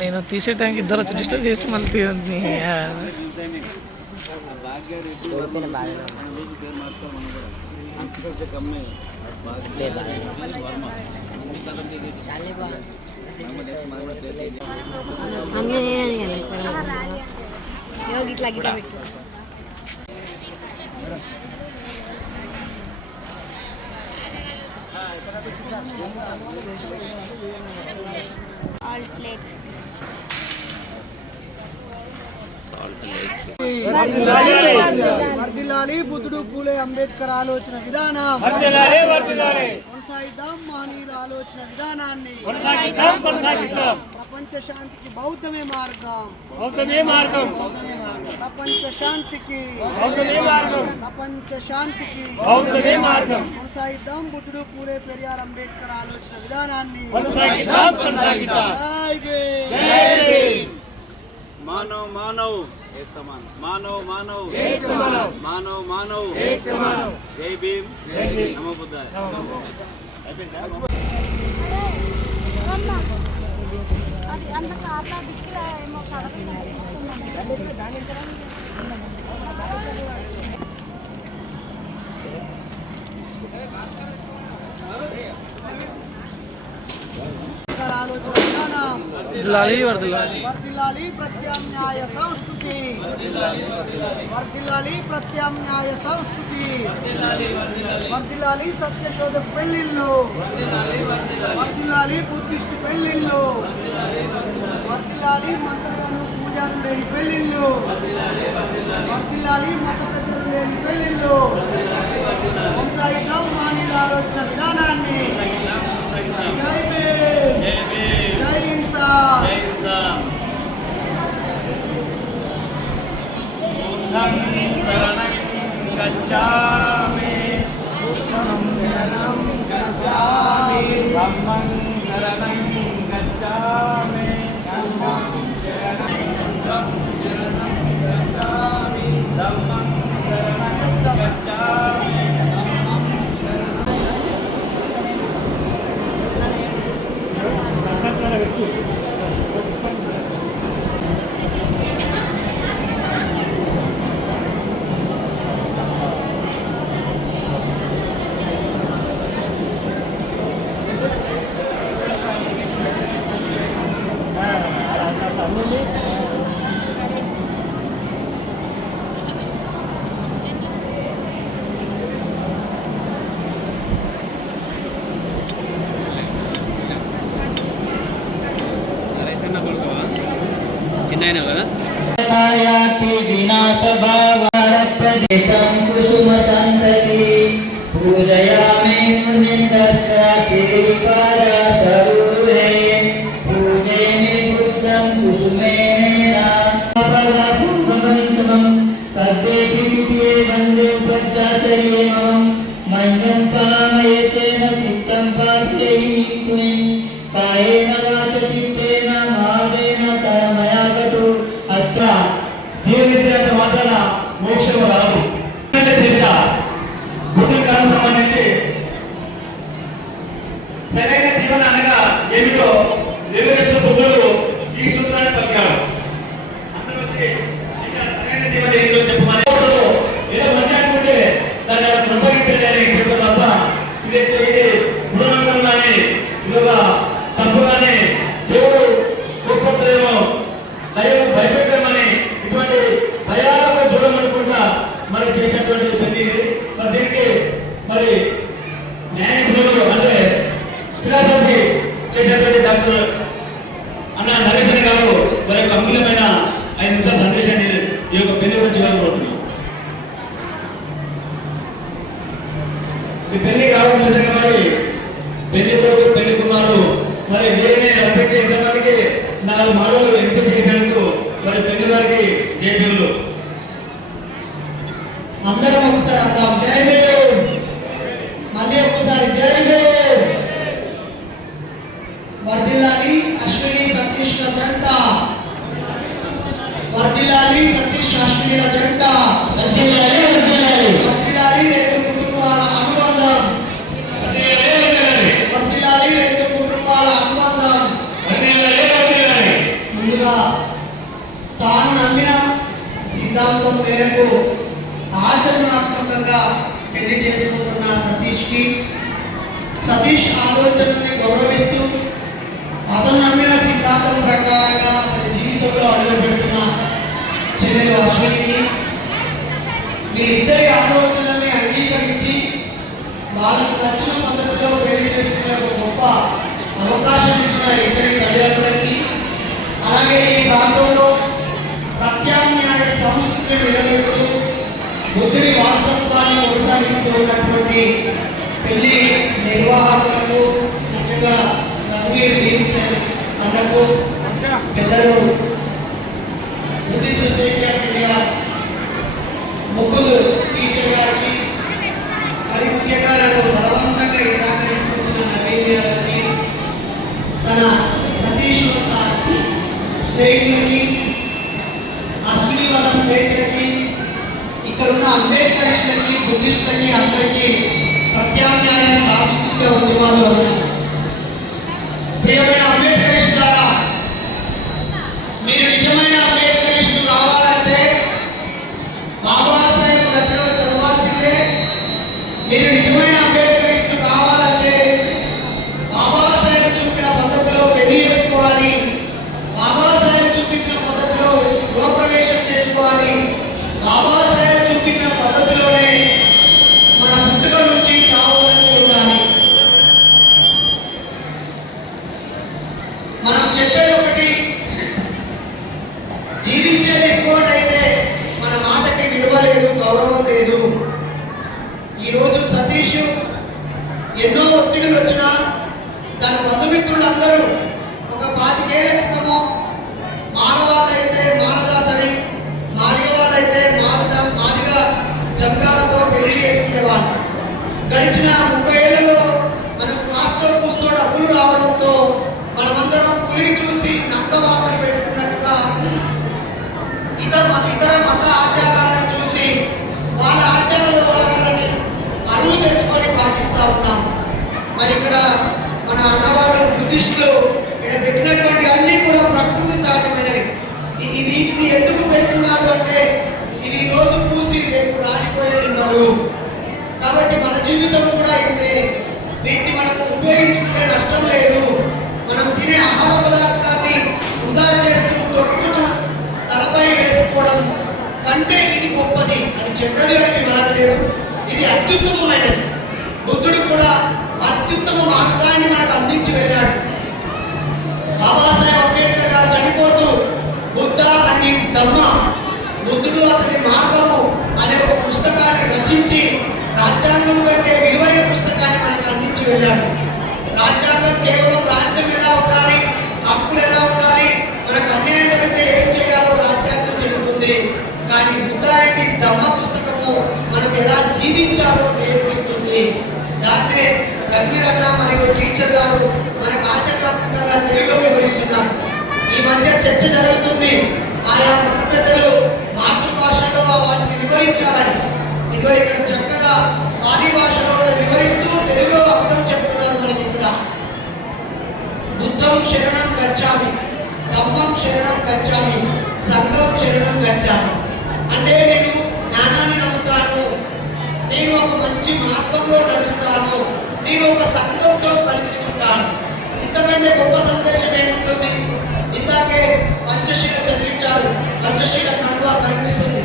నేను తీసే టైంకి ఇద్దరు వచ్చి డిస్టర్బ్ చేసి మళ్ళీ వర్ధిల్లాలి బుద్ధుడు పూలే అంబేద్కర్ ఆలోచన విధానం, కొనసాగిద్దాం మహనీయుల ఆలోచన విధానాన్ని, ప్రపంచ శాంతికి బౌద్ధమే మార్గం, ప్రపంచ శాంతికి కొనసాగిద్దాం బుద్ధుడు పూలే పెరియార్ అంబేద్కర్ ఆలోచన విధానాన్ని. मानव मानव एक समान, मानव मानव एक समान, मानव मानव एक समान. जय भीम, नमो बुद्धाय. వర్ధిల్లాలి ప్రత్యామ్నాయ సంస్కృతి, వర్ధిల్లాలి ప్రత్యామ్నాయ సంస్కృతి, వర్ధిల్లాలి సత్యశోధ పెళ్లిళ్ళు, వర్ధిల్లాలి బుద్ధిస్ట్ పెళ్లిళ్ళు, వర్ధిల్లాలి మంత్రులను పూజలు లేని పెళ్లిళ్ళు, వర్ధిల్లాలి మత పెద్దలు లేని పెళ్లిళ్ళు, కొనసాగిద్దాం మహనీయుల ఆలోచన విధానాన్ని. జై భీమ్, జై హింసా. बुद्धं शरणं गच्छामि, धम्मं शरणं गच्छामि, धम्मं शरणं गच्छामि. చిన్న కదా పూజయామి పూజేమి బుద్ధం కుసుమేన సర్వేభి వందే ఉపచాచర్యే మమం మంజం పామయేతేన చిత్తం పార్థయీ కాయేన వాచ చిత్తేన మాదేన మయా గతో అత్ర నియమించినంత మాత్రాన మోక్షము రాదు. బుద్ధుని కాలం సంబంధించి సరైన జీవన అనగా ఏమిటో వివరిస్తూ బుద్ధుడు ఈ సూత్రాన్ని పలికాడు. అందరూ వచ్చి సరైన జీవన ఏంటో చెప్పమని ఏదో మంచి అనుకుంటే దాన్ని కొనసాగించడానికి చెప్పడం తప్ప ఇది మూఢనమ్మకంగానే ఇదొక తప్పుగానే దేవుడు గొప్పదేమో దైవం భయపెట్టమని ఇటువంటి భయాలకు దూరం అనుకుంటా మరి చేసినటువంటి పెళ్లి. మరి దీనికి మరి న్యాయ నిపుణులు అంటే ఫిలాసఫీ చేసినటువంటి డాక్టర్ అన్న నరేశన్ గారు మరి యొక్క అమూల్యమైన 5 నిమిషాల సందేశాన్ని ఈ యొక్క పెళ్లి గురించి ఇవ్వాలనుకుంటున్నాం. ఈ పెళ్లి కావడం నిజంగా మరి పెళ్లి కొడుకు పెళ్లి కుమారు మరి వేరే అభ్యర్థి ఎంతమందికి 4 మాటలు ఎంపిక చేసినందుకు మరి పెళ్లి వారికి జయభీములు. అందరం ఒకసారి అందాం జై భీమ్, మళ్ళీ ఒకసారి జై భీమ్. వర్ధిల్లాలి అశ్విని సతీష్ జంట, వర్ధిల్లాలి సతీష్ అశ్విని జంట, వర్ధిల్లాలి రెండు కుటుంబాల అనుబంధం, వర్ధిల్లాలి రెండు కుటుంబాల సిద్ధాంతం మేరకు ఆచరణాత్మకంగా పెళ్లి చేసుకుంటున్న సతీష్కి, సతీష్ ఆలోచనని గౌరవిస్తూ అతను నమ్మిన సిద్ధాంతం ప్రకారంగా తన జీవితంలో అడుగుపెడుతున్న చెల్లెలు అశ్వినికి వీరిద్దరి ఆలోచనల్ని అంగీకరించి వాళ్ళకు నచ్చిన పద్ధతిలో పెళ్లి చేసుకునే ఒక గొప్ప అవకాశం ఇచ్చిన ఇద్దరి తల్లిదండ్రులకి, అలాగే ఈ ప్రాంతంలో ప్రత్యామ్నాయ సంస్కృతిని నిలబెడుతూ బుద్ధుడి వారసత్వాన్ని కొనసాగిస్తూ ఉన్నటువంటి పెళ్లి నిర్వాహకులకు, ముఖ్యంగా రఘువీర్ దీక్ష అన్నకు, పెద్దలు బుద్ధిస్ట్ సొసైటీ ఆఫ్ ఇండియా ముగ్గురు టీచర్ గారికి, మరి ముఖ్యంగా నన్ను బలవంతంగా నిరాకరిస్తున్న నవీన్ గారికి, తన సతీష్ వల్ల స్నేహితులకి, అశ్విని వల్ల స్నేహితులకి, ఇక్కడున్న అంబేద్కరిస్టులకి, బుద్ధిస్టులకి అందరికీ ప్రత్యామ్నాయ సాంస్కృతిక ఉద్యమాలు ఉన్నాయి. ప్రియమైన అంబేద్కరిస్టులారా, మీరు నిజమైన అంబేద్కరిస్టులు కావాలంటే బాబాసాహెబ్ రచనలు చదవాల్సిందే. మీరు నిజమైన అంబేద్కరిస్టులు కావాలంటే బాబాసాహెబ్ చూపిన పద్ధతిలో పెళ్లి చేసుకోవాలి, బాబాసాహెబ్ చూపించిన పద్ధతిలో గృహప్రవేశం చేసుకోవాలి, బాబాసాహెబ్ చూపించిన పద్ధతిలోనే మన పుట్టుక నుంచి చావు వరకు ఉండాలి. మనం చెప్పేది ఒకటి, జీవించేది ఇంకోటైతే మన మాటకి విలువ లేదు, గౌరవం లేదు. ఈరోజు సతీష్ ఎన్నో ఒత్తిడులు వచ్చినా తన బంధుమిత్రులందరూ ఒక 25 ఏళ్ల క్రితము మానవాళ్ళైతే మానదాసని, మాదిగవాళ్ళైతే మాదిగా జంగాలతో పెళ్లి చేసుకునేవాళ్ళు. గడిచిన 30 ఏళ్లలో మనకు కాస్తో కూస్తో డబ్బులు రావడంతో మనమందరం పులిని చూసి నక్క వాకలు పెట్టుకున్నట్టుగా ఇతర మత ఆచారాలను చూసి వాళ్ళ ఆచార వ్యవహారాలని అరువు తెచ్చుకొని పాటిస్తూ ఉన్నాం. మరి ఇక్కడ మన అన్నవాళ్ళు బుద్ధిస్టులు ఇక్కడ పెట్టినటువంటి అన్ని కూడా ప్రకృతి సహజమైనవి. ఈ వీటిని ఎందుకు పెడుతున్నారు అంటే ఇవి ఈ రోజు పూసి రేపు రాలిపోయేది ఉన్నారు. కాబట్టి మన జీవితం కూడా ఇంతే. వీటిని మనకు ఉపయోగించుకునే నష్టం లేదు. మనం తినే ఆహార పదార్థాన్ని వృధా చేస్తూ తొక్కుతూ తలపై వేసుకోవడం కంటే ఇది గొప్పది, అది చెడ్డది అని మనట్లేదు, ఇది అత్యుత్తమమైనది. బుద్ధుడు కూడా అత్యుత్తమ మార్గాన్ని మనకు అందించి వెళ్ళాడు. బాబాసాహెబ్ అంబేద్కర్ గారు చనిపోతూ బుద్ధ అండ్ హిస్ ధమ్మ, బుద్ధుడు అతని మార్గము అనే ఒక పుస్తకాన్ని రచించి రాజ్యాంగం కంటే విలువైన పుస్తకాన్ని మనకు అందించి వెళ్ళాడు. రాజ్యాంగం కేవలం రాజ్యం ఎలా ఉండాలి, హక్కులు ఎలా ఉండాలి, మనకు అన్యాయం జరిగితే ఏం చేయాలో రాజ్యాంగం చెబుతుంది. కానీ బుద్ధ అండ్ హిస్ ధమ్మ పుస్తకము మనకు ఎలా జీవించాలో నేర్పిస్తుంది. దాన్నే రఘువీరన్న మరియు టీచర్ గారు మనకు ఆచరణాత్మకంగా తెలుగులో వివరిస్తున్నారు. ఈ మధ్య చర్చ జరుగుతుంది, ఆయా మత పెద్దలు మాతృభాషలో వాటిని వివరించాలని. ఇదిగో ఇక్కడ చక్కగా పాలి భాషలో వివరిస్తూ తెలుగులో అర్థం చెప్తున్నారు మనకి. ఇక్కడ బుద్ధం శరణం గచ్చామి, ధమ్మం శరణం గచ్చామి, సంఘం శరణం గచ్చామి. అంటే నేను జ్ఞానాన్ని నమ్ముతాను, నేను ఒక మంచి మార్గంలో నడుస్తాను, నేను ఒక సంఘంతో కలిసి ఉంటాను. ఇంతకంటే గొప్ప సందేశం ఏముంటుంది? ఇందాకే పంచశీల చదివించారు, పంచశీల కనుక కనిపిస్తుంది.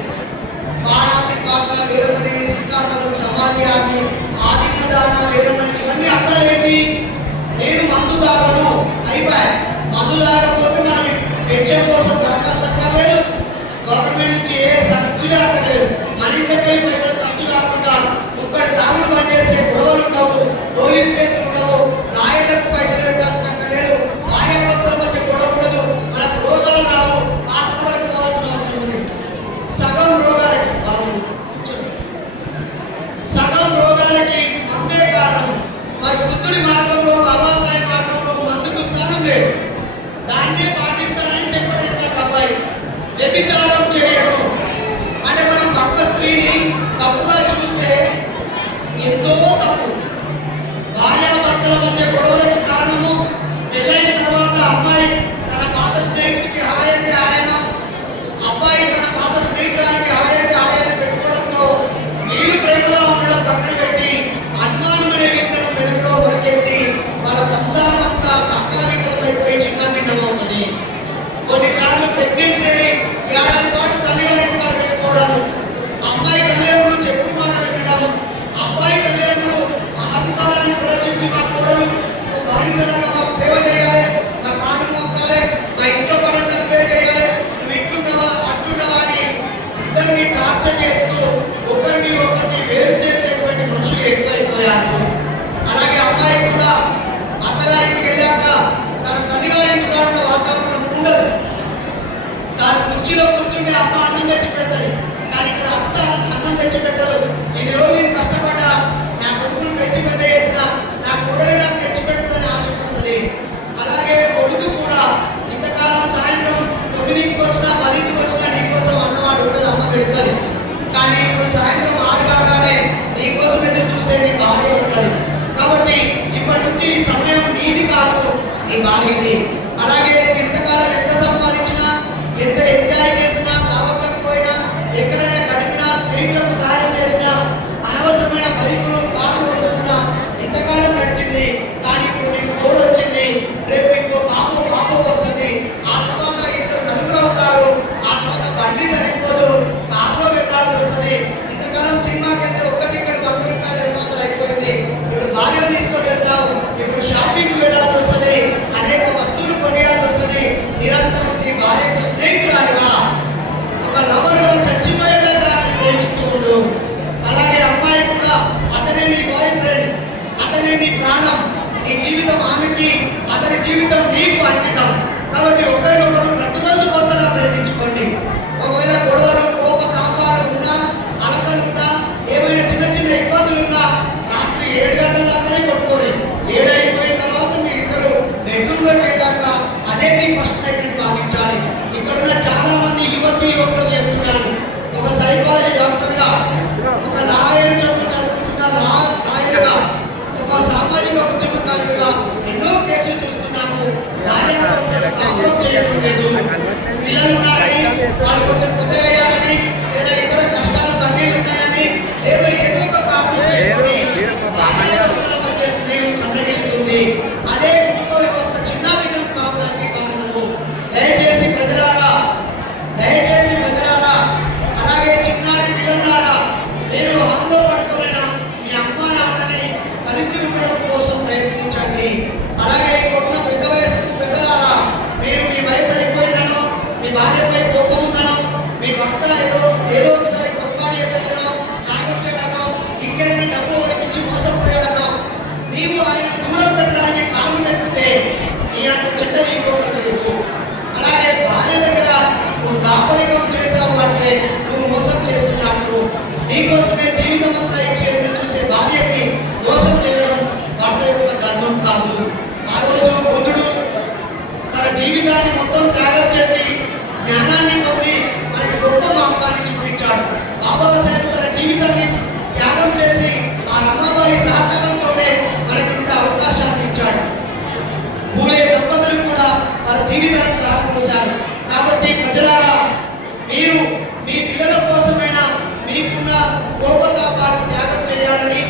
బాణాన్ని పాక వేరమని, సిద్ధాంతం సమాధి ఆగి, ఆదిత్యదాన వేరమని, ఇవన్నీ అర్థాలేంటి? నేను మందు తాగను అయిపోయా. మందు తాగకపోతే మనం పెన్షన్ కోసం దరఖాస్తు అక్కర్లేదు, గవర్నమెంట్ నుంచి ఏ సబ్సిడీ అక్కర్లేదు, మన ఇంటికి పైసలు ఖర్చు కాకుండా ఒక్కడి దారులు పనిచేస్తే గొడవలు ఉండవు, పోలీస్ కేసులు ఉండవు, నాయకులకు పైసలు పెట్టాల్సిన అక్కర్లేదు, కార్యకర్తల మధ్య గొడవ ఉండదు, మనకు రోగాలు రావు, హాస్పిటల్కి పోవాల్సిన అవసరం ఉంది. సగం రోగాలకి మందే కారణం. మరి బుద్ధుడి మార్గంలో, బాబాసాహెబ్ మార్గంలో మందుకు స్థానం లేదు. దాన్నే పాటిస్తానని చెప్పడం అబ్బాయి వ్యభిచారం చేయడం అంటే మనం పక్క స్త్రీని తప్పుగా చూస్తే ఎంతో తప్పు. భార్యాభర్తల మధ్య గొడవలకు కారణము పెళ్ళైన తర్వాత అమ్మాయి తన పాత స్నేహితుడికి హాయ్ అంటే ఆయన, అబ్బాయి తన పాత స్నేహితురానికి హాయ్ కొన్నిసార్లు ప్రెగ్నెన్సీ అయ్యి ఏడాది పాటు తల్లిగారింటి వారు వెళ్ళిపోవడం, అమ్మాయి తల్లిదండ్రులు చెప్పుకోవడం వినడం, అబ్బాయి తల్లిదండ్రులు ఆ అధికారాన్ని ప్రదర్శించి మా కోడలు బానిసలాగా మాకు సేవ చేయాలి, మా కాళ్ళు మొక్కాలి, మా ఇంట్లో పనులంతా పే చేయాలి, నువ్వు ఇట్లుంటావా అట్లుంటావా అని ఇద్దరిని టార్చర్ చేస్తూ ఒకరిని వేరు చేసేటువంటి మనుషులు ఎక్కువైపోయారు. అలాగే అమ్మాయి కూడా అత్తగారింటికి వెళ్ళాక తన తల్లిగారింటి ఉన్న వాతావరణం ఉండదు. దాని కుర్చీలో కూర్చుంటే అమ్మ అన్నం తెచ్చి పెడతాయి, కానీ ఇక్కడ అత్త అన్నం తెచ్చి పెట్టదు. ఈ రోజు నేను కష్టపడ్డా, నా కొడుకును తెచ్చి పెద్ద చేసిన, నా కొడుకు నాకు తెచ్చి పెడుతుందని ఆశపడుతుంది. అలాగే కొడుకు కూడా ఇంతకాలం సాయంత్రం 9కి వచ్చినా 10కి వచ్చినా నీకోసం అన్నవాడు ఉండదు, అమ్మ పెడుతుంది. కానీ ఇప్పుడు సాయంత్రం 6 కాగానే నీకోసం ఎదురు చూసే నీ భార్య ఉంటుంది. కాబట్టి ఇప్పటి నుంచి ఈ సమయం నీది కాదు, నీ భార్యది. అలాగే ఎంతకాలం ఎంత సంపాదించినా, ఎంత ఎంజాయ్ చేసినా, దావట్లకు పోయినా, ఎక్కడైనా గడిపినా, స్త్రీలకు సహాయం చేసినా, అనవసరమైన బైకులు కార్లు కొనుక్కున్నా ఎంతకాలం నడిచింది. కానీ ఇప్పుడు నీకు తోడు వచ్చింది, రేపు ఇంకో పాప వస్తుంది, ఆ తర్వాత ఇద్దరు నలుగురు అవుతారు, ఆ తర్వాత బండి సరిపోదు, కార్లో వెళ్ళాల్సి వస్తుంది. ఇంతకాలం సినిమాకి వెళ్తే ఒక్కటి ఇక్కడ 100 రూపాయలు 200 అయిపోయింది, ఇప్పుడు భార్యను తీసుకొని వెళ్తావు, ఇప్పుడు షాపింగ్ వెళ్ళాల్సి వస్తుంది, అనేక వస్తువులు కొనియాల్సి వస్తుంది. నిరంతరం నీ భార్యకు స్నేహితురాలిగా, ఒక లవర్గా చచ్చిపోయేలాగా ప్రేమిస్తూ ఉండు. అలాగే అమ్మాయి కూడా అతనే నీ బాయ్ ఫ్రెండ్, అతనే నీ ప్రాణం, నీ జీవితం ఆమెకి, అతని జీవితం నీకు అంకితం. కాబట్టి ఒకరినొకరు ప్రతిరోజు కొత్తగా ప్రేమించుకోండి. ఒకవేళ గొడవలు కోపతాపాలు ఉన్నా, అలకలు ఉన్నా, ఏమైనా చిన్న చిన్న ఇబ్బందులు ఉన్నా రాత్రి 7 గంటల దాకానే కొట్టుకోరు. 7 అయిపోయిన తర్వాత మీరు ఇద్దరు బెడ్రూమ్లోకి వెళ్ళాక అదే మీ ఫస్ట్ నైట్ భావించాలి. ఇక్కడున్న చాలా మంది యువకులు చెప్తున్నాను, ఒక సైకాలజీ డాక్టర్గా, ఒక లాయర్ చదువుతున్న లాయర్గా, ఒక సామాజిక ఉద్యమకారుడిగా ఎన్నో కేసులు చూస్తున్నాము. చేయడం లేదు, పిల్లలు ఉన్నారని, వాళ్ళు కొంచెం కొత్తగా అయ్యారని, లేదా ఇతర కష్టాలు కన్నీళ్ళు ఉన్నాయని, ఏదో ఒక స్నేహం. అదే కుటుంబ వ్యవస్థ చిన్న భిన్నం కావడానికి కారణము. దయచేసి ప్రజలారా, అలాగే చిన్నారి పిల్లలారా, మీరు హాల్లో పట్టుకున్న మీ అమ్మ నాన్నని కలిసి ఉండడం కోసం ప్రయత్నించండి. అలాగే కొట్టిన పెద్ద వయసు పెద్దలారా, మీరు మీ వయసు అయిపోయిందనో, మీ భార్యపై కోపం ఉందనో, మీ భర్త ఏదో ఒకసారి కొనుగోలు చేసేదనో, తాగొచ్చాడనో, ఇంకేదైనా డబ్బు ఇచ్చి మోసపోయాడనో, నీవు ఆయన దూరం పెట్టడానికి కారణం ఎత్తితే నీ అంత చెడ్డది ఇంకొకటి లేదు. అలాగే భార్య దగ్గర నువ్వు దాపరికం చేసావు అంటే నువ్వు మోసం చేస్తున్నట్టు. నీకోసమే జీవితం అంతా ఇచ్చేది చూసే భార్యకి మోసం చేయడం భర్త యొక్క ధర్మం కాదు. ఆ రోజు బుద్ధుడు తన జీవితాన్ని మొత్తం త్యాగం చేసి జ్ఞానాన్ని పొంది మనకి గొప్ప మార్గాన్ని చూపించాడు. బాబాసాహెబ్ తన జీవితాన్ని త్యాగం చేసి ఆ రమాబాయి సహకారంతోనే మనకి ఇంత అవకాశాన్ని ఇచ్చాడు. పూలే దంపతులు కూడా వాళ్ళ జీవితాన్ని ప్రారంభించారు. కాబట్టి ప్రజలారా, మీరు మీ పిల్లల కోసమైనా మీకున్న కోపతాపాలు త్యాగం చేయాలని,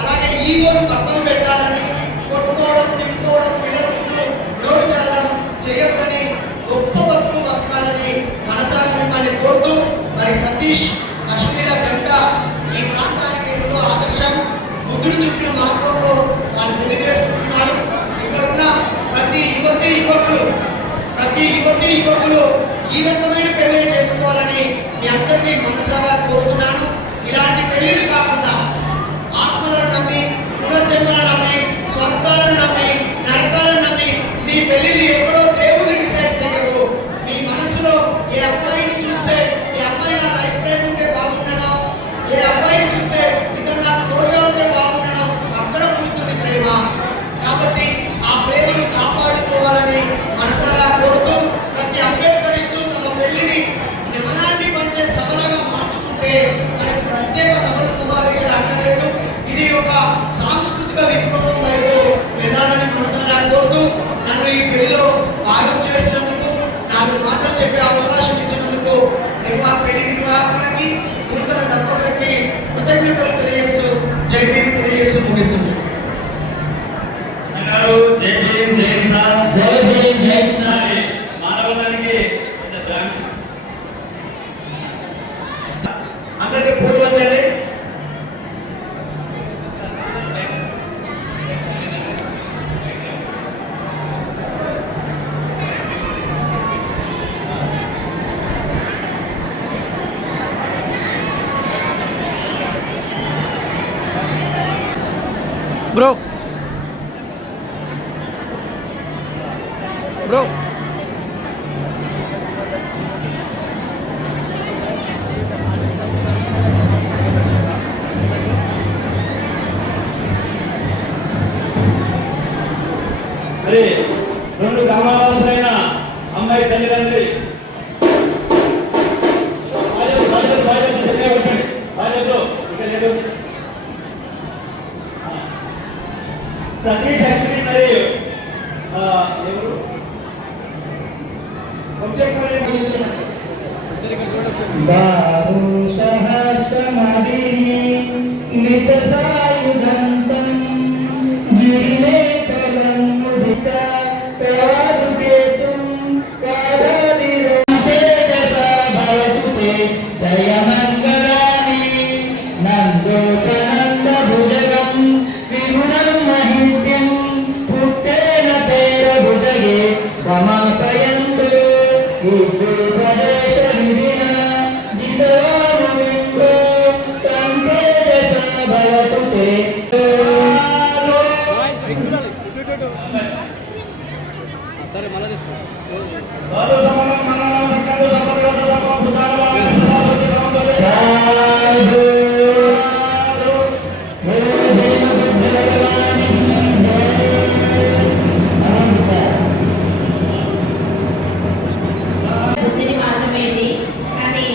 అలాగే ఈగోను పక్కన పెట్టాలని, కొట్టుకోవడం, తిట్టుకోవడం, పిల్లలకు నోరు జారడం చేయొద్దని, గొప్ప బతుకు బతకాలని మనసారి మిమ్మల్ని కోరుతూ, మరి సతీష్ అశ్వినిల జంట ఈ ప్రాంతానికి ఎంతో ఆదర్శం. బుద్ధుడు చెప్పిన మార్గంలో వాళ్ళు పెళ్లి చేసుకుంటున్నారు. ఇక్కడ ఉన్న ప్రతి యువతి యువకులు ఈ రకమైన పెళ్లి చేసుకోవాలని మీ అందరినీ మనసారా కోరుతున్నాను. ఇలాంటి పెళ్లిలు కాకుండా ఆత్మలను నమ్మి, పునర్జన్మలను నమ్మి, స్వర్గాలను నమ్మి, నరకాలను నమ్మి మీ పెళ్లిని ఎప్పుడో దేవుడు డిసైడ్ చేయరు. మీ మనసులో ఏ అబ్బాయిని చూస్తే ఈ అబ్బాయి నా లైఫ్ టైం ఉంటే బాగుండడం, ఏ అబ్బాయిని చూస్తే ఇతను నాకు తోడుగా ఉంటే బాగుండడం, అక్కడ పుడుతుంది ప్రేమ. కాబట్టి ఆ ప్రేమను కాపాడుకోవాలని మనసారా కోరుతూ, ప్రతి అంబేద్కరిస్తూ తమ పెళ్లిని జ్ఞానాన్ని పంచే సభలుగా మార్చుకుంటే మనకి ప్రత్యేక సభలు సమావేశాలు అక్కర్లేదు. ఇది ఒక సాంస్కృతిక విప్లవం వైపు వెళ్ళాలని మనసారా కోరుతూ, నన్ను ఈ పెళ్లిలో భాగం చేసినందుకు, నాకు మాత్రం చెప్పే అవకాశం ఇచ్చినందుకు పెళ్లి నిర్వాహకులకి, నూతన దంపతులకి కృతజ్ఞతలు తెలియజేస్తూ, జై భీమ్ తెలియజేస్తూ ముగిస్తుంది. జై భీమ్, జై కిసాన్, జై భీమ్, జై కిసాన్. మానవతానికి బ్రో బ్రో మరి రెండు గ్రామాలైన అమ్మాయి తల్లిదండ్రి సతీష్ అశ్విని మరియు ఎవరు సరే మళ్ళీ తీసుకో బుద్ధిని మార్గమేది కానీ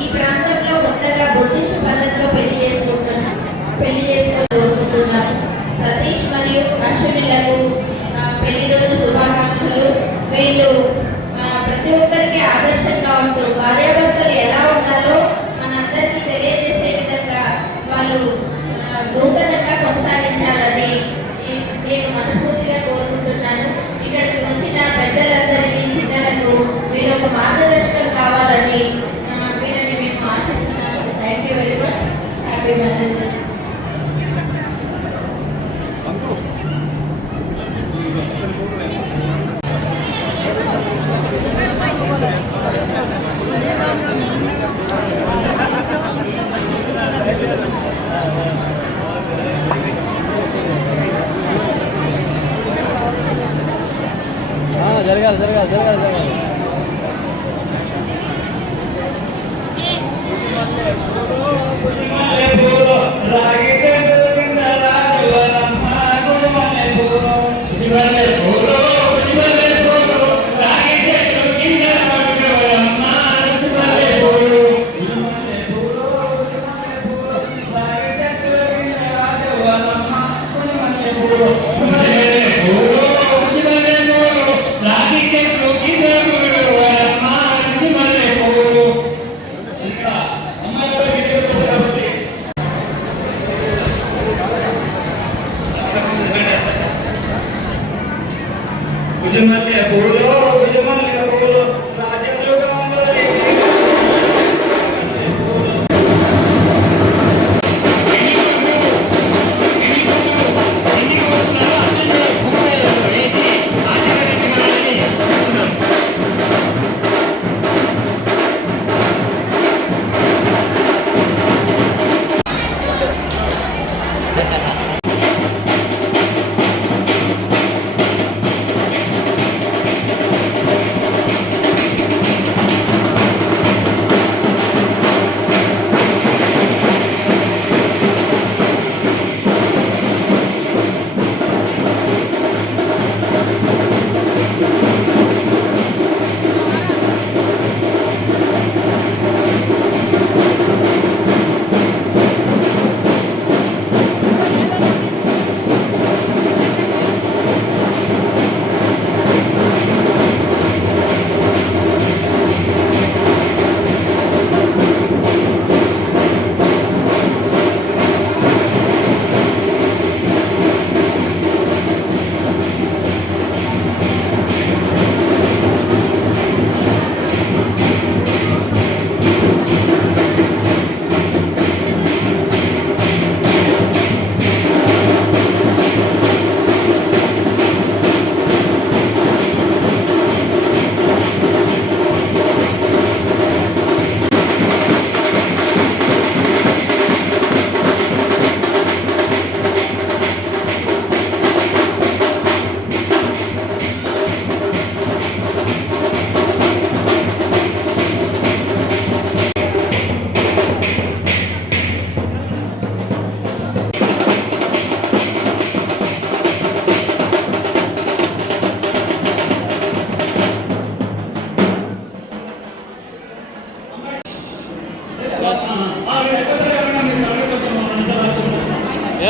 ఈ ప్రాంతంలో కొత్తగా బుద్ధిస్ట్ పద్ధతిలో పెళ్లి చేసుకోవాలనుకుంటున్నారు. సతీష్ మరియు అశ్వినులకు పెళ్లి రోజు శుభాకాంక్షలు. వీళ్ళు ప్రతి ఒక్కరికి ఆదర్శంగా ఉంటూ భార్యాభర్తలు ఎలా ఉండాలో మనందరికీ తెలియజేసే విధంగా వాళ్ళు నూతనంగా కొనసాగించాలని నేను మనస్ఫూర్తిగా కోరుకుంటున్నాను. ఇక్కడికి వచ్చిన పెద్దలందరికీ చిన్నలకు మీరు ఒక మార్గదర్శకం కావాలని వీరిని మేము ఆశిస్తున్నాము. Thank you very much. Happy marriage. జరగాలి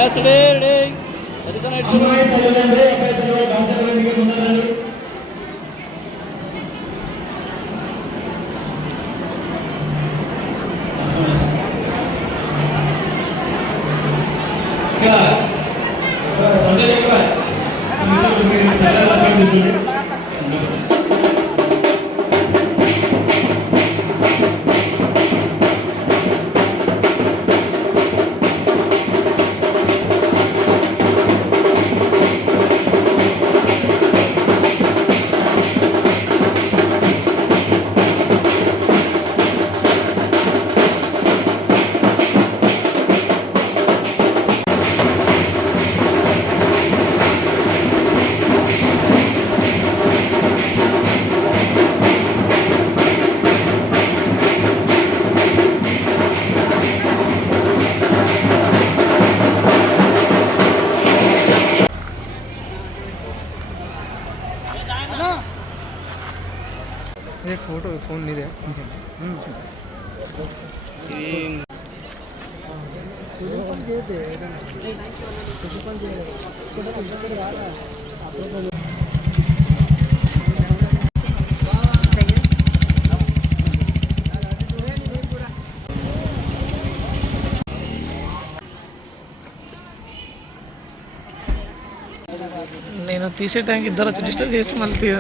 ఎస్ రెడీ సరిసన అమ్మాయి తల్లిదండ్రులు అబ్బాయి తల్లిదండ్రులు కాన్సెప్ట్ ఎందుకు ముందరండి. ఇక్కడ సండే ఇక్కడ ये फोटो फोन नहीं दे నేను తీసే టైంకి ఇద్దరు వచ్చి డిస్టర్బ్ చేసి మళ్ళీ